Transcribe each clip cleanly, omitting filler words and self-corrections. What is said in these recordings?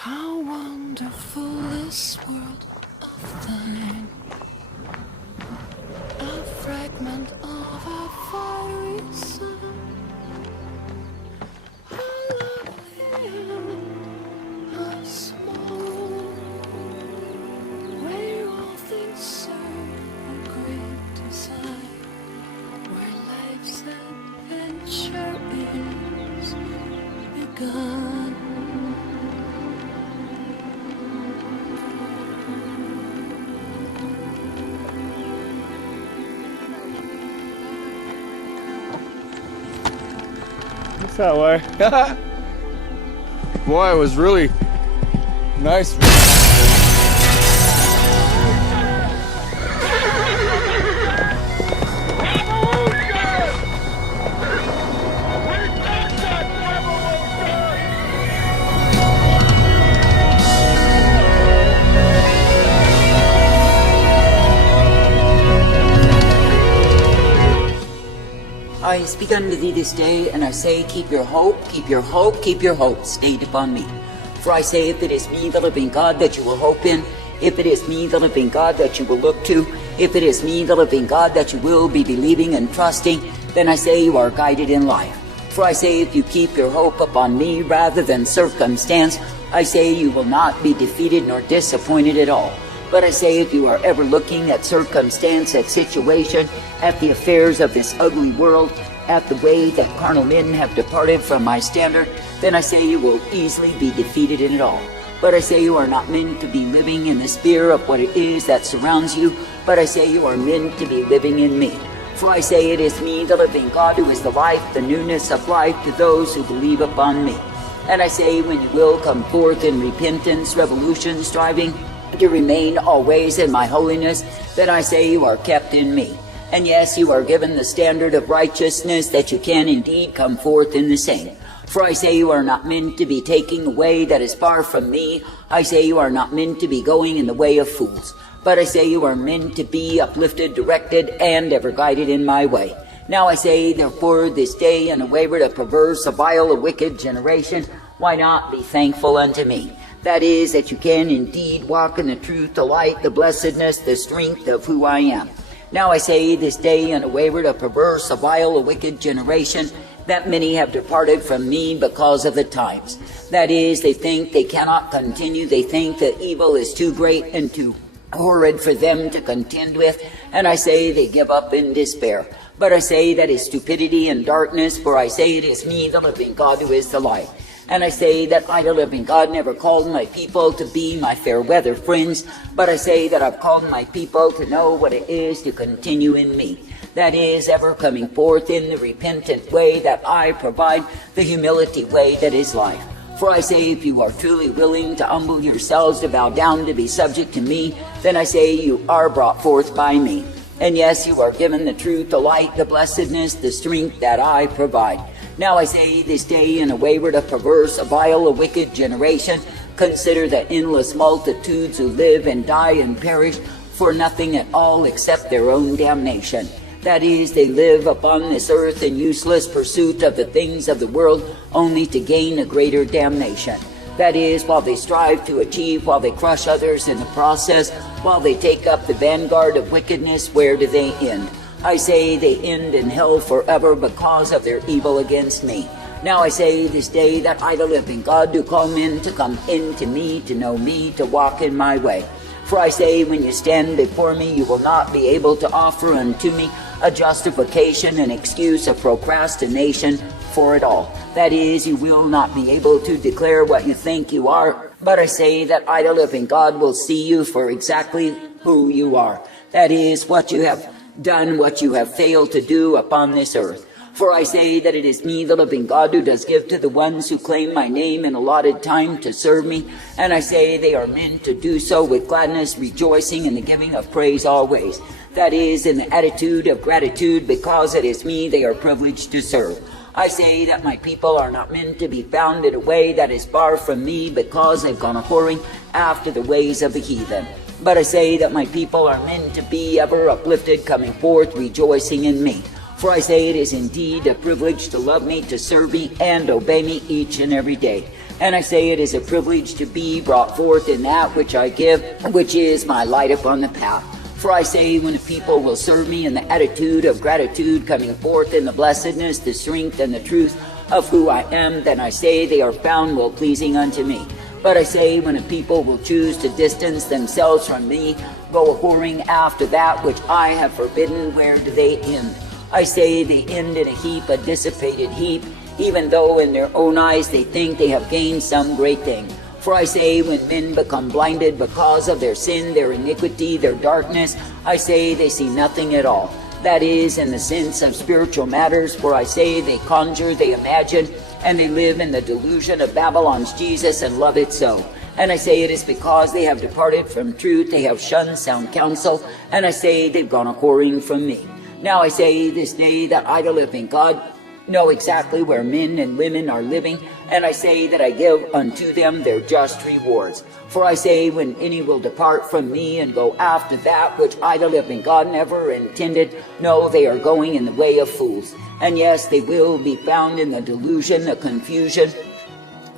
How wonderful this world of thine, a fragment of a fiery sun. How lovely and how small, where all things serve a great design, where life's adventure is begun. That way. Boy, it was really nice. I speak unto thee this day, and I say, keep your hope, keep your hope, keep your hope stayed upon me. For I say, if it is me, the living God, that you will hope in, if it is me, the living God, that you will look to, if it is me, the living God, that you will be believing and trusting, then I say you are guided in life. For I say, if you keep your hope upon me rather than circumstance, I say you will not be defeated nor disappointed at all. But I say, if you are ever looking at circumstance, at situation, at the affairs of this ugly world, at the way that carnal men have departed from my standard, then I say you will easily be defeated in it all. But I say you are not meant to be living in the sphere of what it is that surrounds you, but I say you are meant to be living in me. For I say it is me, the living God, who is the life, the newness of life to those who believe upon me. And I say, when you will come forth in repentance, revolution, striving to remain always in my holiness, then I say you are kept in me. And yes, you are given the standard of righteousness, that you can indeed come forth in the same. For I say you are not meant to be taking a way that is far from me. I say you are not meant to be going in the way of fools. But I say you are meant to be uplifted, directed, and ever guided in my way. Now I say, therefore, this day, in a wayward, a perverse, a vile, a wicked generation, why not be thankful unto me? That is, that you can indeed walk in the truth, the light, the blessedness, the strength of who I am. Now I say this day, in a wayward, a perverse, a vile, a wicked generation, that many have departed from me because of the times. That is, they think they cannot continue. They think that evil is too great and too horrid for them to contend with. And I say they give up in despair. But I say that is stupidity and darkness, for I say it is me, the living God, who is the light. And I say that I, the living God, never called my people to be my fair weather friends, but I say that I've called my people to know what it is to continue in me. That is, ever coming forth in the repentant way that I provide, the humility way that is life. For I say, if you are truly willing to humble yourselves, to bow down, to be subject to me, then I say you are brought forth by me. And yes, you are given the truth, the light, the blessedness, the strength that I provide. Now I say this day, in a wayward, a perverse, a vile, a wicked generation, consider the endless multitudes who live and die and perish for nothing at all except their own damnation. That is, they live upon this earth in useless pursuit of the things of the world, only to gain a greater damnation. That is, while they strive to achieve, while they crush others in the process, while they take up the vanguard of wickedness, where do they end? I say they end in hell forever because of their evil against me. Now I say this day that I, the living God, do call men to come into me, to know me, to walk in my way. For I say, when you stand before me, you will not be able to offer unto me a justification, an excuse of procrastination for it all. That is, you will not be able to declare what you think you are. But I say that I, the living God, will see you for exactly who you are. That is, what you have done, what you have failed to do upon this earth. For I say that it is me, the living God, who does give to the ones who claim my name in allotted time to serve me. And I say they are meant to do so with gladness, rejoicing in the giving of praise always. That is, in the attitude of gratitude, because it is me they are privileged to serve. I say that my people are not meant to be found in a way that is far from me, because they've gone a-whoring after the ways of the heathen. But I say that my people are meant to be ever uplifted, coming forth, rejoicing in me. For I say it is indeed a privilege to love me, to serve me, and obey me each and every day. And I say it is a privilege to be brought forth in that which I give, which is my light upon the path. For I say, when a people will serve me in the attitude of gratitude, coming forth in the blessedness, the strength, and the truth of who I am, then I say they are found well pleasing unto me. But I say, when a people will choose to distance themselves from me, go a-whoring after that which I have forbidden, where do they end? I say they end in a heap, a dissipated heap, even though in their own eyes they think they have gained some great thing. For I say, when men become blinded because of their sin, their iniquity, their darkness, I say they see nothing at all. That is, in the sense of spiritual matters, for I say they conjure, they imagine, and they live in the delusion of Babylon's Jesus and love it so. And I say it is because they have departed from truth, they have shunned sound counsel, and I say they've gone a-whoring from me. Now I say this day that I, the living God, know exactly where men and women are living, and I say that I give unto them their just rewards. For I say, when any will depart from me and go after that which I, the living God, never intended, no, they are going in the way of fools. And yes, they will be found in the delusion, the confusion,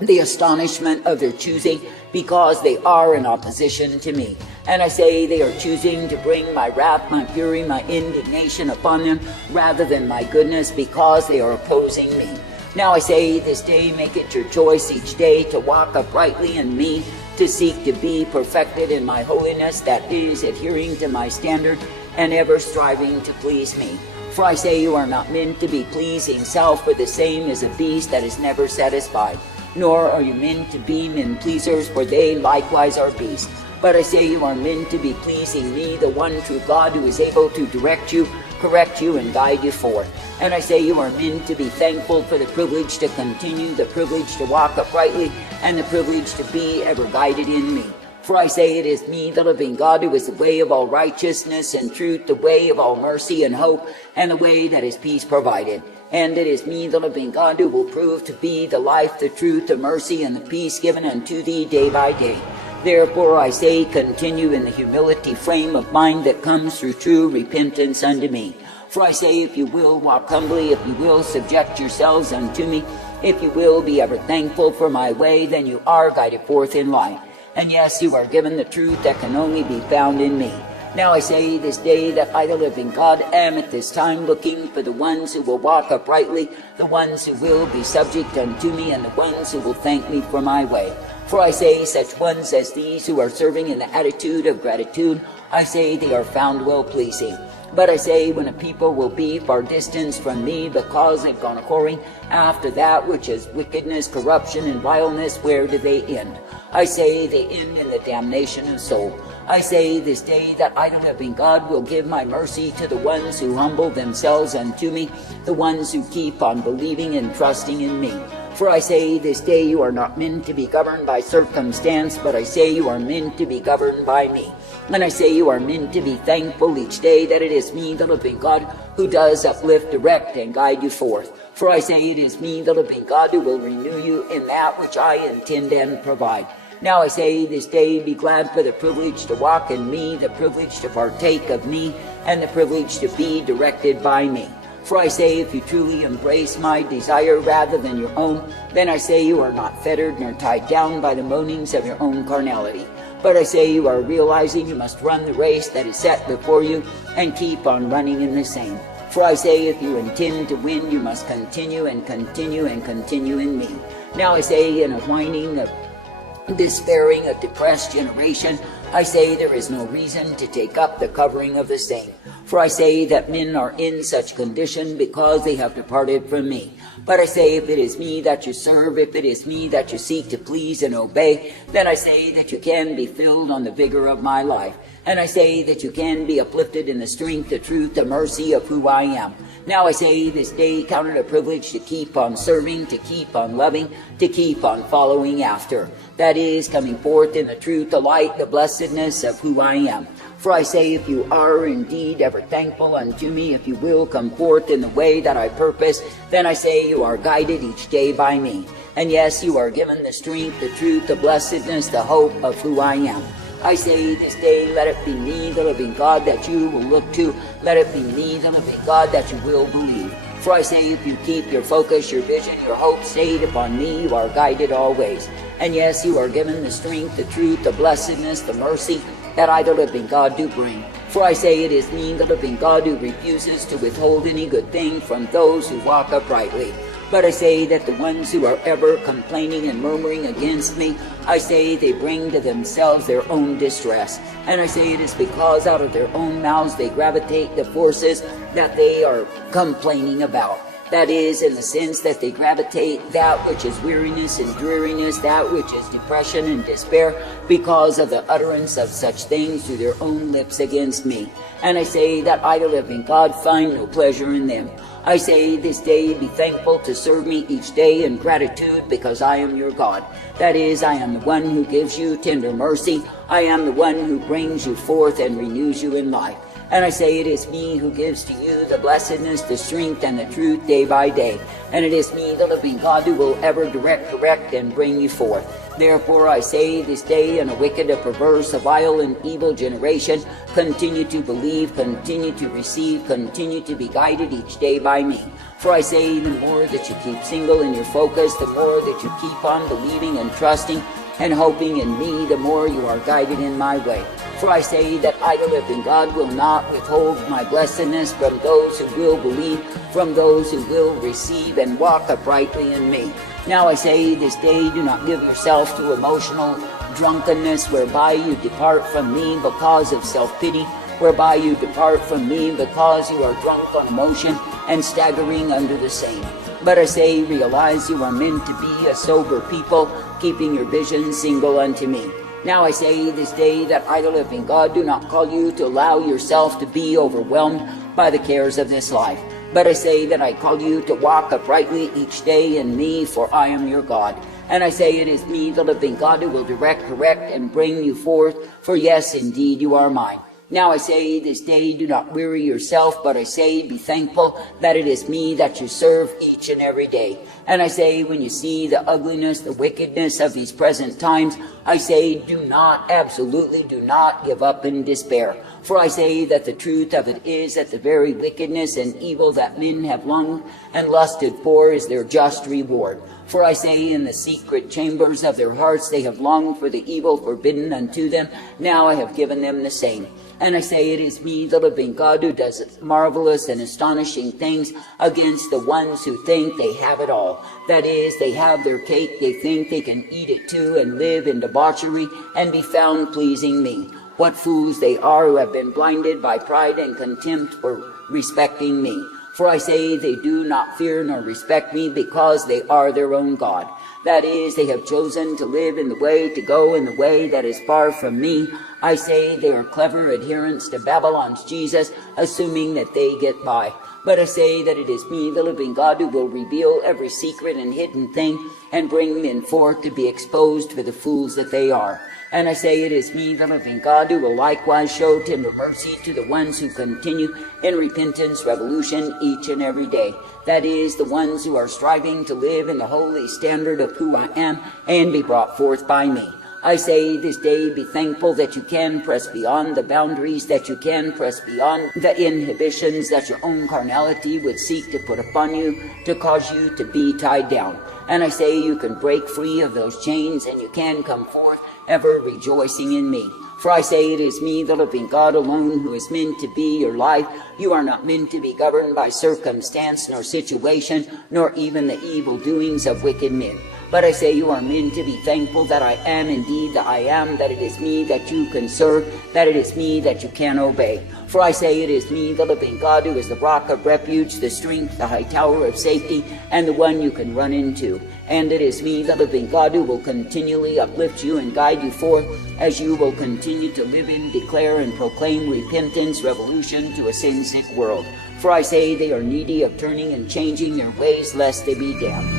the astonishment of their choosing, because they are in opposition to me. And I say they are choosing to bring my wrath, my fury, my indignation upon them, rather than my goodness, because they are opposing me. Now I say this day, make it your choice each day to walk uprightly in me, to seek to be perfected in my holiness, that is, adhering to my standard, and ever striving to please me. For I say you are not meant to be pleasing self, for the same is a beast that is never satisfied. Nor are you meant to be men pleasers, for they likewise are beasts. But I say you are meant to be pleasing me, the one true God, who is able to direct you, correct you, and guide you forth. And I say you are meant to be thankful for the privilege to continue, the privilege to walk uprightly, and the privilege to be ever guided in me. For I say it is me, the living God, who is the way of all righteousness and truth, the way of all mercy and hope, and the way that is peace provided. And it is me, the living God, who will prove to be the life, the truth, the mercy, and the peace given unto thee day by day. Therefore I say, continue in the humility frame of mind that comes through true repentance unto me. For I say, if you will walk humbly, if you will subject yourselves unto me, if you will be ever thankful for my way, then you are guided forth in life. And yes, you are given the truth that can only be found in me. Now I say this day that I, the living God, am at this time looking for the ones who will walk uprightly, the ones who will be subject unto me, and the ones who will thank me for my way. For I say, such ones as these who are serving in the attitude of gratitude, I say they are found well pleasing. But I say, when a people will be far distant from me, because they've gone a-whoring after that which is wickedness, corruption, and vileness, where do they end? I say they end in the damnation of soul. I say this day that I, the living God, will give my mercy to the ones who humble themselves unto me, the ones who keep on believing and trusting in me. For I say this day you are not meant to be governed by circumstance, but I say you are meant to be governed by me. And I say you are meant to be thankful each day that it is me, the living God, who does uplift, direct, and guide you forth. For I say it is me, the living God, who will renew you in that which I intend and provide. Now I say this day, be glad for the privilege to walk in me, the privilege to partake of me, and the privilege to be directed by me. For I say, if you truly embrace my desire rather than your own, then I say you are not fettered nor tied down by the moanings of your own carnality. But I say you are realizing you must run the race that is set before you and keep on running in the same. For I say, if you intend to win, you must continue and continue and continue in me. Now I say, in a whining, a despairing, a depressed generation, I say there is no reason to take up the covering of the same. For I say that men are in such condition because they have departed from me. But I say, if it is me that you serve, if it is me that you seek to please and obey, then I say that you can be filled on the vigor of my life. And I say that you can be uplifted in the strength, the truth, the mercy of who I am. Now I say this day, count it a privilege to keep on serving, to keep on loving, to keep on following after. That is, coming forth in the truth, the light, the blessedness of who I am. For I say, if you are indeed ever thankful unto me, if you will come forth in the way that I purpose, then I say you are guided each day by me. And yes, you are given the strength, the truth, the blessedness, the hope of who I am. I say this day, let it be me, the living God, that you will look to. Let it be me, the living God, that you will believe. For I say, if you keep your focus, your vision, your hope stayed upon me, you are guided always. And yes, you are given the strength, the truth, the blessedness, the mercy that I, the living God, do bring. For I say it is me, the living God, who refuses to withhold any good thing from those who walk uprightly. But I say that the ones who are ever complaining and murmuring against me, I say they bring to themselves their own distress. And I say it is because out of their own mouths they gravitate the forces that they are complaining about. That is, in the sense that they gravitate that which is weariness and dreariness, that which is depression and despair, because of the utterance of such things through their own lips against me. And I say that I, the living God, find no pleasure in them. I say this day, be thankful to serve me each day in gratitude, because I am your God. That is, I am the one who gives you tender mercy. I am the one who brings you forth and renews you in life. And I say it is me who gives to you the blessedness, the strength, and the truth day by day. And it is me, the living God, who will ever direct, correct, and bring you forth. Therefore I say this day, in a wicked, a perverse, a vile, and evil generation, continue to believe, continue to receive, continue to be guided each day by me. For I say the more that you keep single in your focus, the more that you keep on believing and trusting and hoping in me, the more you are guided in my way. For I say that I, the living God, will not withhold my blessedness from those who will believe, from those who will receive and walk uprightly in me. Now I say this day, do not give yourself to emotional drunkenness, whereby you depart from me because of self-pity, whereby you depart from me because you are drunk on emotion and staggering under the same. But I say, realize you are meant to be a sober people, keeping your vision single unto me. Now I say this day that I, the living God, do not call you to allow yourself to be overwhelmed by the cares of this life. But I say that I call you to walk uprightly each day in me, for I am your God. And I say it is me, the living God, who will direct, correct, and bring you forth, for yes, indeed, you are mine. Now I say this day, do not weary yourself, but I say, be thankful that it is me that you serve each and every day. And I say, when you see the ugliness, the wickedness of these present times, I say, do not, absolutely do not give up in despair. For I say that the truth of it is that the very wickedness and evil that men have longed and lusted for is their just reward. For I say, in the secret chambers of their hearts they have longed for the evil forbidden unto them. Now I have given them the same. And I say it is me, the living God, who does marvelous and astonishing things against the ones who think they have it all. That is, they have their cake, they think they can eat it too, and live in debauchery and be found pleasing me. What fools they are who have been blinded by pride and contempt for respecting me. For I say they do not fear nor respect me, because they are their own God. That is, they have chosen to live in the way, to go in the way that is far from me. I say they are clever adherents to Babylon's Jesus, assuming that they get by. But I say that it is me, the living God, who will reveal every secret and hidden thing and bring men forth to be exposed for the fools that they are. And I say it is me, the living God, who will likewise show tender mercy to the ones who continue in repentance, revolution each and every day. That is, the ones who are striving to live in the holy standard of who I am and be brought forth by me. I say this day, be thankful that you can press beyond the boundaries, that you can press beyond the inhibitions that your own carnality would seek to put upon you to cause you to be tied down. And I say you can break free of those chains and you can come forth ever rejoicing in me. For I say it is me, the living God alone, who is meant to be your life. You are not meant to be governed by circumstance nor situation, nor even the evil doings of wicked men. But I say you are meant to be thankful that I am indeed the I am, that it is me that you can serve, that it is me that you can obey. For I say it is me, the living God, who is the rock of refuge, the strength, the high tower of safety, and the one you can run into. And it is me, the living God, who will continually uplift you and guide you forth, as you will continue to live in, declare, and proclaim repentance, revolution to a sin-sick world. For I say they are needy of turning and changing their ways, lest they be damned.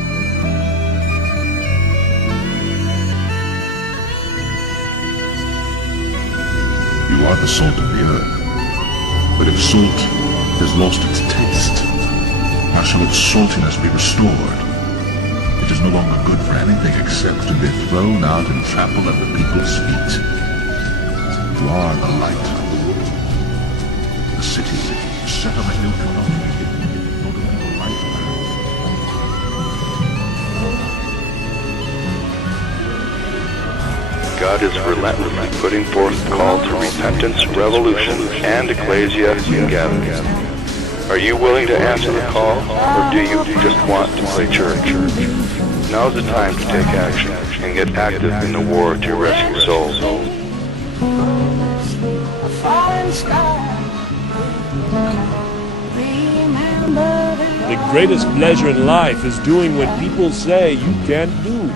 You are the salt of the earth. But if salt has lost its taste, how shall its saltiness be restored? It is no longer good for anything except to be thrown out and trampled under people's feet. You are the light of the world. The city set on a hill cannot be hidden, nor can the light land. God is relentlessly putting forth the call to repentance, revolution, and ecclesia gathering. Are you willing to answer the call, or do you just want to play church? Now's the time to take action and get active in the war to rescue souls. The greatest pleasure in life is doing what people say you can't do.